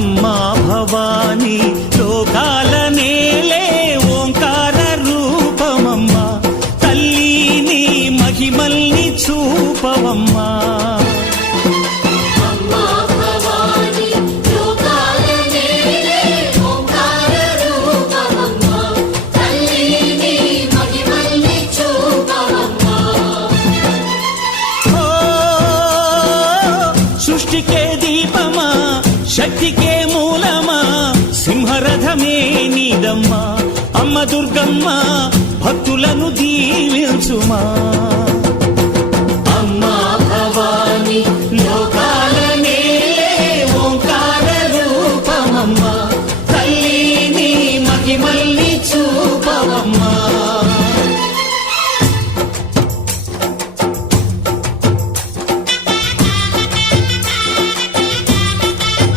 అమ్మా భవానీ లోకాల నేలే ఓంకార రూపమమ్మా తల్లి నీ మహిమల్ని చూపవమ్మా సృష్టికే దీపమా శక్తికే మూలమా సింహరథమే నీదమ్మా అమ్మ దుర్గమ్మ భక్తులను దీవించుమా